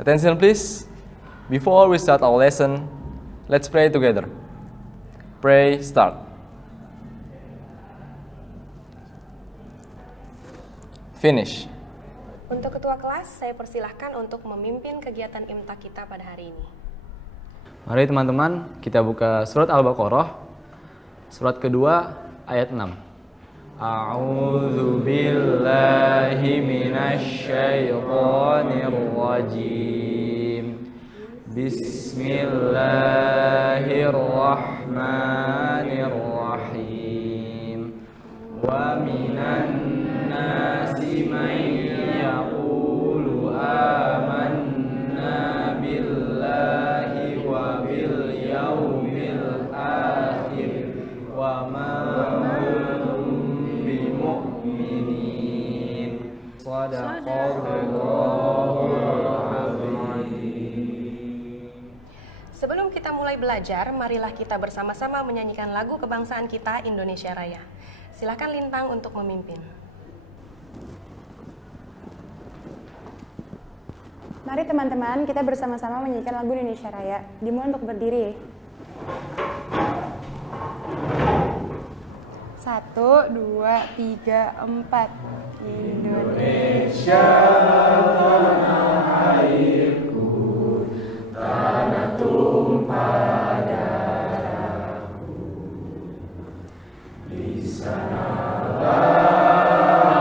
Attention please. Before we start our lesson, let's pray together. Pray start. Finish. Untuk ketua kelas, saya persilahkan untuk memimpin kegiatan IMTA kita pada hari ini. Mari teman-teman, kita buka surat Al-Baqarah, surat kedua, ayat 6. A'udzu billahi minasy syaithanir rajim. Bismillahirrahmanirrahim. Wa minan nasi man yaqulu amanna billahi wa bil yaumil akhir wa ma hum bimu'minin. Shadaqallahul azim. Sebelum kita mulai belajar, marilah kita bersama-sama menyanyikan lagu kebangsaan kita, Indonesia Raya. Silakan Lintang untuk memimpin. Mari teman-teman, kita bersama-sama menyanyikan lagu Indonesia Raya. Dimulai untuk berdiri. 1, 2, 3, 4. Indonesia tanah airku, tanah tumpah darahku. Di sanalah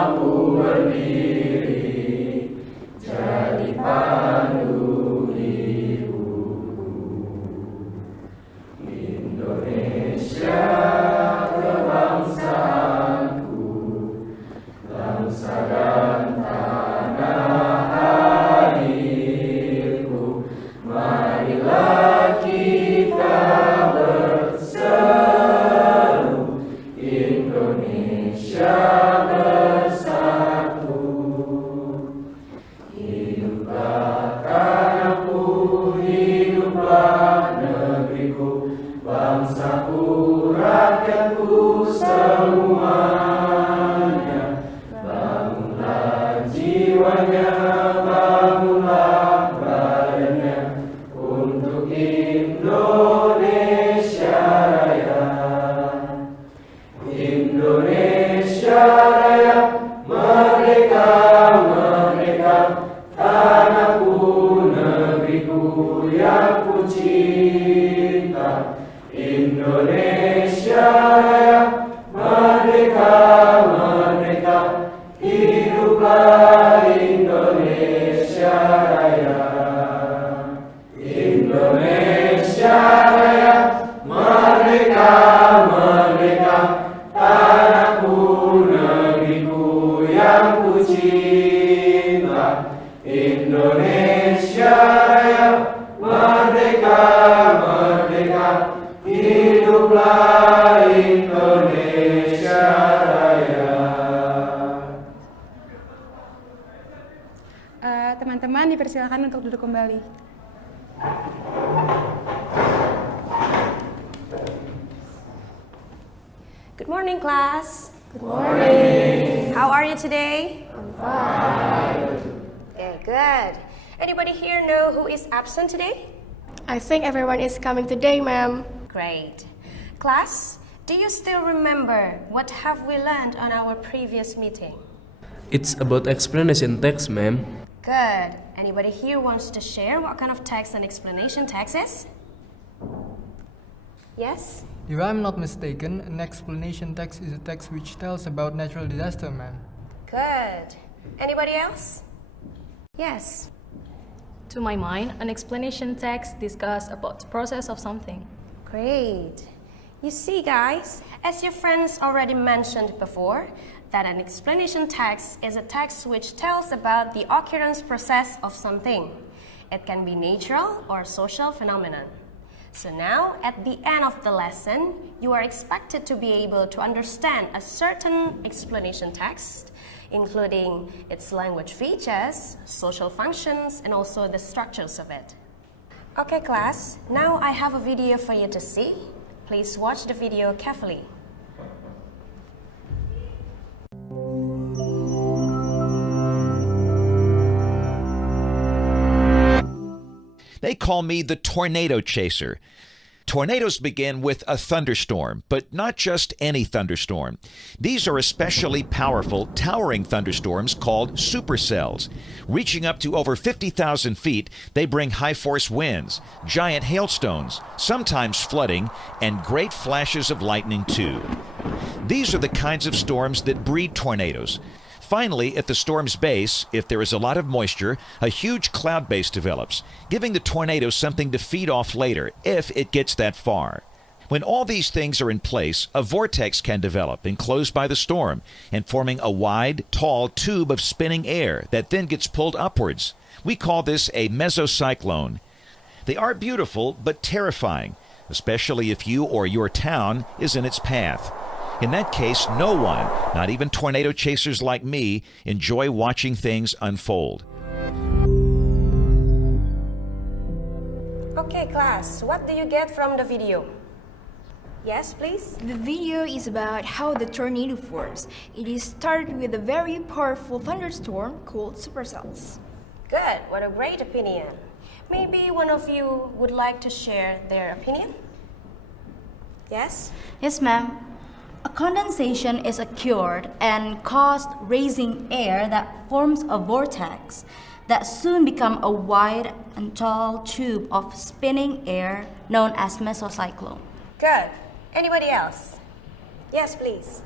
aku berdiri, jadi pandu hidupku. Indonesia kebangsaanku, bangsa dan tanah airku. Marilah kita berseru, Indonesia bersatu. Hiduplah tanahku, hiduplah negeriku, bangsaku, rakyatku semuanya. Bangunlah jiwanya, bangunlah badannya, untuk Indonesia Raya. Indonesia Raya, merdeka, merdeka, tanahku, negeriku yang ku cinta. Indonesia Raya, merdeka, merdeka, hiduplah Indonesia Raya. Indonesia Raya, merdeka, merdeka, tanahku, negeriku yang ku cinta. Indonesia Raya, merdeka, merdeka, hiduplah Indonesia Raya. Teman-teman dipersilakan untuk duduk kembali. Good morning, class. Good morning. How are you today? I'm fine. Okay, good. Anybody here know who is absent today? I think everyone is coming today, ma'am. Great. Class, do you still remember what have we learned on our previous meeting? It's about explanation text, ma'am. Good. Anybody here wants to share what kind of text an explanation text is? Yes? If I'm not mistaken, an explanation text is a text which tells about natural disaster, ma'am. Good. Anybody else? Yes. To my mind, an explanation text discusses about the process of something. Great. You see, guys, as your friends already mentioned before, that an explanation text is a text which tells about the occurrence process of something. It can be natural or social phenomenon. So now, at the end of the lesson, you are expected to be able to understand a certain explanation text, including its language features, social functions, and also the structures of it. Okay, class, now I have a video for you to see. Please watch the video carefully. They call me the tornado chaser. Tornadoes begin with a thunderstorm, but not just any thunderstorm. These are especially powerful, towering thunderstorms called supercells. Reaching up to over 50,000 feet, they bring high-force winds, giant hailstones, sometimes flooding, and great flashes of lightning too. These are the kinds of storms that breed tornadoes. Finally, at the storm's base, if there is a lot of moisture, a huge cloud base develops, giving the tornado something to feed off later, if it gets that far. When all these things are in place, a vortex can develop, enclosed by the storm, and forming a wide, tall tube of spinning air that then gets pulled upwards. We call this a mesocyclone. They are beautiful, but terrifying, especially if you or your town is in its path. In that case, no one, not even tornado chasers like me, enjoy watching things unfold. Okay, class, what do you get from the video? Yes, please? The video is about how the tornado forms. It is started with a very powerful thunderstorm called supercells. Good, what a great opinion. Maybe one of you would like to share their opinion? Yes? Yes, ma'am. A condensation is occurred and caused raising air that forms a vortex that soon become a wide and tall tube of spinning air known as mesocyclone. Good. Anybody else? Yes, please.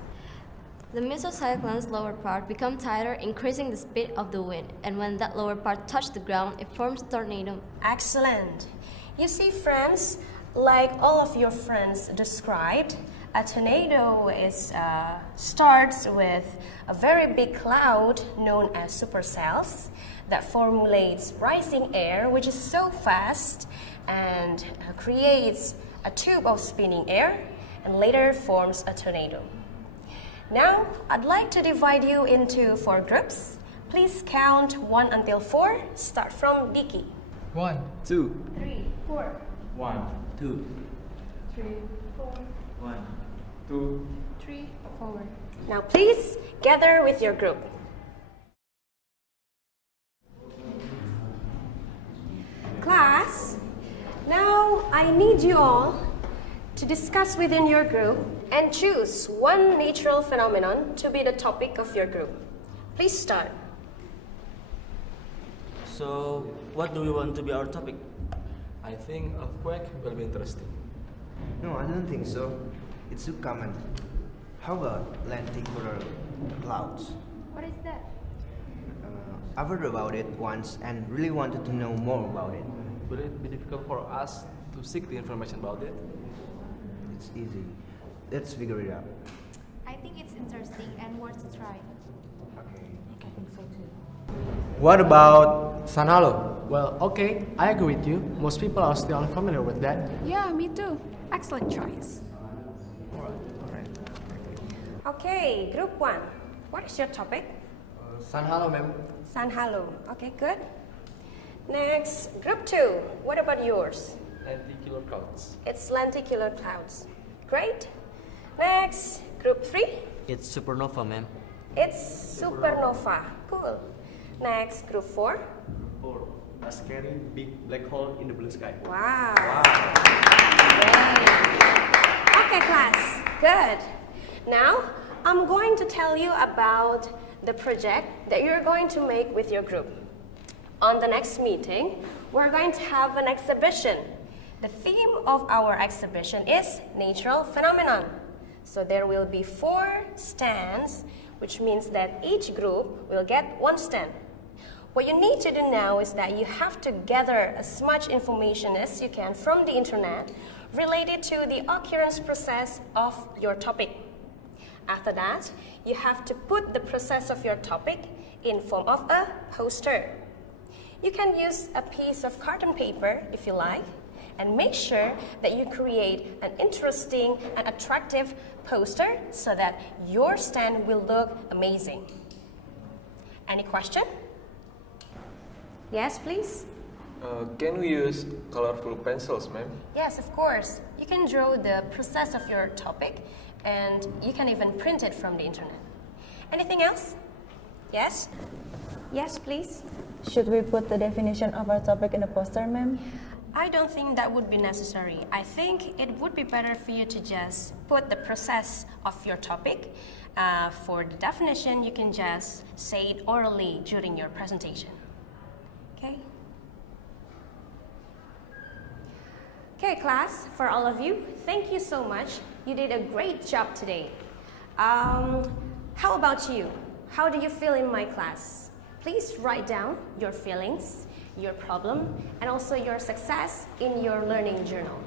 The mesocyclone's lower part becomes tighter, increasing the speed of the wind, and when that lower part touches the ground, it forms a tornado. Excellent. You see, friends, like all of your friends described, a tornado starts with a very big cloud known as supercells that formulates rising air, which is so fast, and creates a tube of spinning air, and later forms a tornado. Now, I'd like to divide you into 4 groups. Please count 1 until 4. Start from Diki. 1, 2, 3, 4. 1, 2, 3, 4. 1, 2, 3, 4. Now please gather with your group. Class, now I need you all to discuss within your group and choose one natural phenomenon to be the topic of your group. Please start. So, what do we want to be our topic? I think earthquake will be interesting. No, I don't think so. It's too common. How about lenticular clouds? What is that? I've heard about it once and really wanted to know more about it. Will it be difficult for us to seek the information about it? It's easy. Let's figure it out. I think it's interesting and worth a try. Okay. I think so too. What about San Halo? Well, okay, I agree with you. Most people are still unfamiliar with that. Yeah, me too. Excellent choice. Okay, group 1. What is your topic? San Halo, ma'am. San Halo. Okay, good. Next, group 2. What about yours? Lenticular clouds. It's lenticular clouds. Great. Next, group 3. It's supernova, ma'am. It's supernova. Cool. Next, group 4. 4. A scary big black hole in the blue sky. Wow. Great. Okay, class. Good. Now, I'm going to tell you about the project that you're going to make with your group. On the next meeting, we're going to have an exhibition. The theme of our exhibition is natural phenomenon. So there will be 4 stands, which means that each group will get 1 stand. What you need to do now is that you have to gather as much information as you can from the internet related to the occurrence process of your topic. After that, you have to put the process of your topic in form of a poster. You can use a piece of carton paper if you like, and make sure that you create an interesting and attractive poster so that your stand will look amazing. Any question? Yes, please? Can we use colorful pencils, ma'am? Yes, of course. You can draw the process of your topic, and you can even print it from the internet. Anything else? Yes? Yes, please. Should we put the definition of our topic in the poster, ma'am? I don't think that would be necessary. I think it would be better for you to just put the process of your topic. For the definition, you can just say it orally during your presentation. Okay? Okay, class, for all of you, thank you so much. You did a great job today. How about you? How do you feel in my class? Please write down your feelings, your problem, and also your success in your learning journal.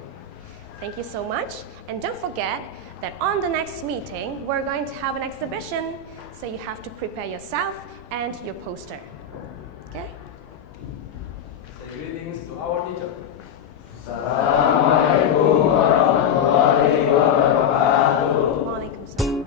Thank you so much. And don't forget that on the next meeting, we're going to have an exhibition, so you have to prepare yourself and your poster. Okay? Say greetings to our teacher. Assalamualaikum warahmatullahi wabarakatuh. Waalaikumsalam.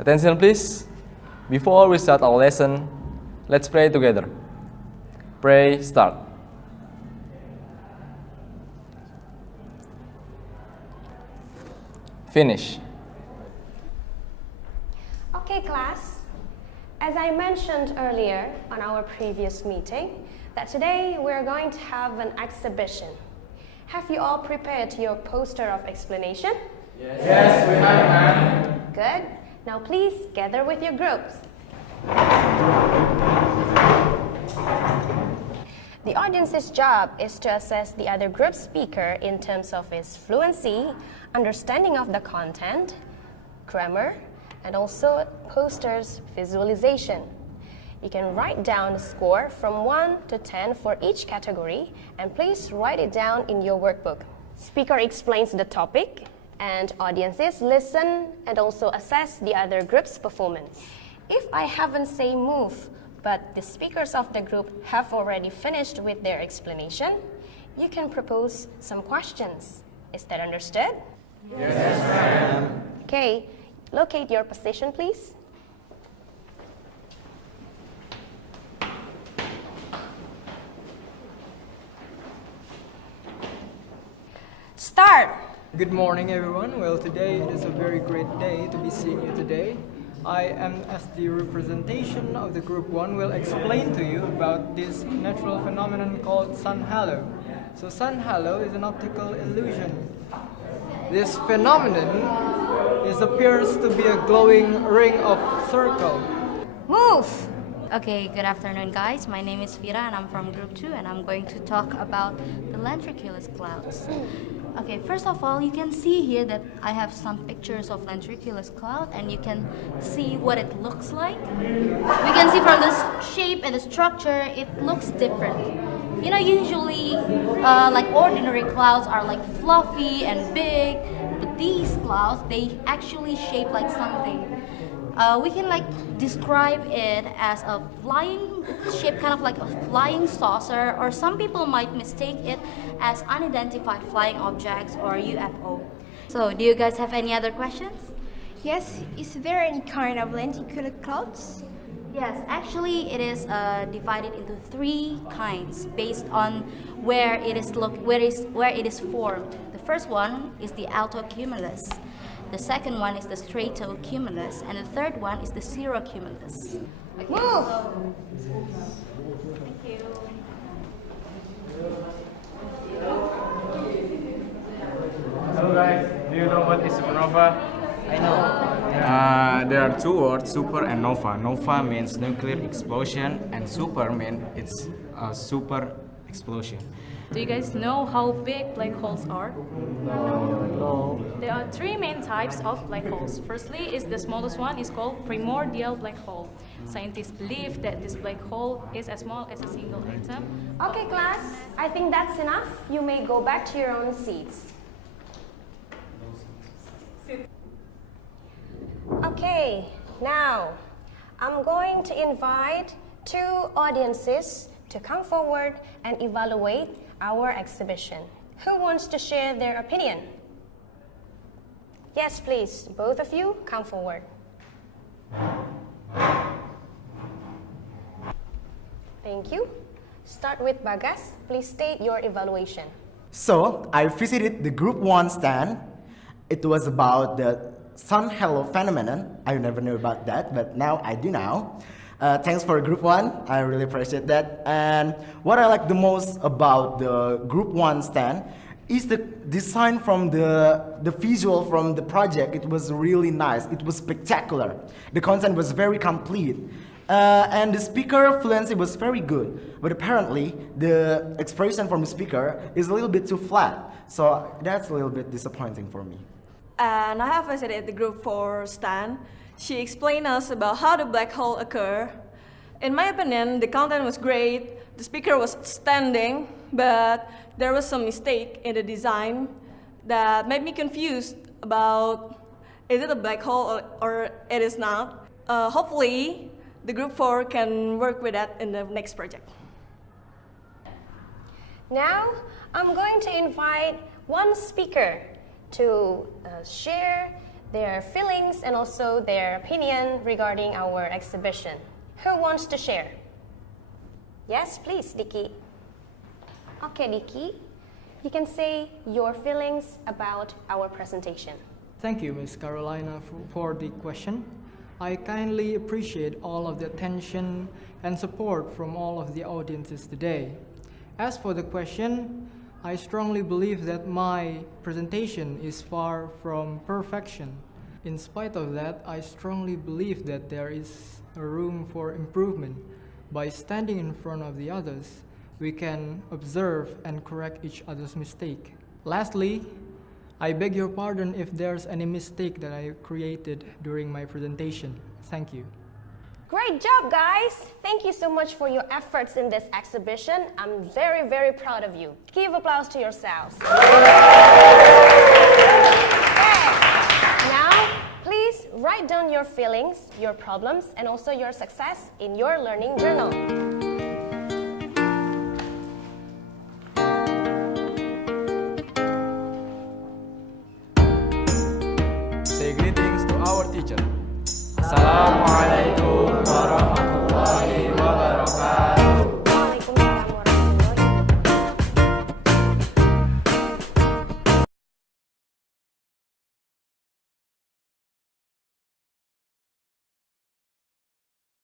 Attention please. Before we start our lesson, let's pray together. Pray start. Finish. Okay, class. As I mentioned earlier on our previous meeting, that today we're going to have an exhibition. Have you all prepared your poster of explanation? Yes, we have, ma'am. Good. Now please gather with your groups. The audience's job is to assess the other group speaker in terms of his fluency, understanding of the content, grammar, and also poster's visualization. You can write down the score from 1 to 10 for each category, and please write it down in your workbook. Speaker explains the topic, and audiences listen and also assess the other group's performance. If I haven't say move, but the speakers of the group have already finished with their explanation, you can propose some questions. Is that understood? Yes, ma'am. Okay, locate your position, please. Start! Good morning, everyone. Well, today it is a very great day to be seeing you today. I am, as the representation of the Group 1, will explain to you about this natural phenomenon called sun halo. So sun halo is an optical illusion. This phenomenon appears to be a glowing ring of circle. Move! Okay, good afternoon, guys. My name is Vira and I'm from Group 2 and I'm going to talk about the lenticulus clouds. Okay, first of all, you can see here that I have some pictures of lenticulus cloud and you can see what it looks like. We can see from this shape and the structure, it looks different. You know, usually like ordinary clouds are like fluffy and big, but these clouds, they actually shape like something. We can like describe it as a flying shape, kind of like a flying saucer, or some people might mistake it as unidentified flying objects or UFO. So, do you guys have any other questions? Yes, is there any kind of lenticular clouds? Yes, actually it is divided into 3 kinds based on where it is formed. The first one is the altocumulus. The second one is the stratocumulus, and the third one is the cirrocumulus. Move! Thank you. Hello guys, do you know what is supernova? I know. There are 2 words, super and nova. Nova means nuclear explosion, and super means it's a super explosion. Do you guys know how big black holes are? No. There are 3 main types of black holes. Firstly, is the smallest one is called primordial black hole. Scientists believe that this black hole is as small as a single atom. Okay, class, I think that's enough. You may go back to your own seats. Okay, Now, I'm going to invite two audiences to come forward and evaluate our exhibition. Who wants to share their opinion? Yes, please, both of you come forward. Thank you. Start with Bagas. Please state your evaluation. So, I visited the Group 1 stand. It was about the sun halo phenomenon. I never knew about that, but now I do now. Thanks for Group 1. I really appreciate that. And what I like the most about the Group 1 stand is the design from the visual from the project. It was really nice. It was spectacular. The content was very complete. And the speaker fluency was very good. But apparently, the expression from the speaker is a little bit too flat. So that's a little bit disappointing for me. And I have visited the Group 4 stand. She explained us about how the black hole occur. In my opinion, the content was great, the speaker was outstanding, but there was some mistake in the design that made me confused about is it a black hole or it is not. Hopefully, the Group 4 can work with that in the next project. Now, I'm going to invite one speaker to share their feelings and also their opinion regarding our exhibition. Who wants to share? Yes, please, Diki. Okay, Diki, you can say your feelings about our presentation. Thank you, Ms. Carolina, for the question. I kindly appreciate all of the attention and support from all of the audiences today. As for the question, I strongly believe that my presentation is far from perfection. In spite of that, I strongly believe that there is a room for improvement. By standing in front of the others, we can observe and correct each other's mistake. Lastly, I beg your pardon if there's any mistake that I created during my presentation. Thank you. Great job, guys! Thank you so much for your efforts in this exhibition. I'm very, very proud of you. Give applause to yourselves. Okay. Now, please write down your feelings, your problems, and also your success in your learning journal. Say greetings.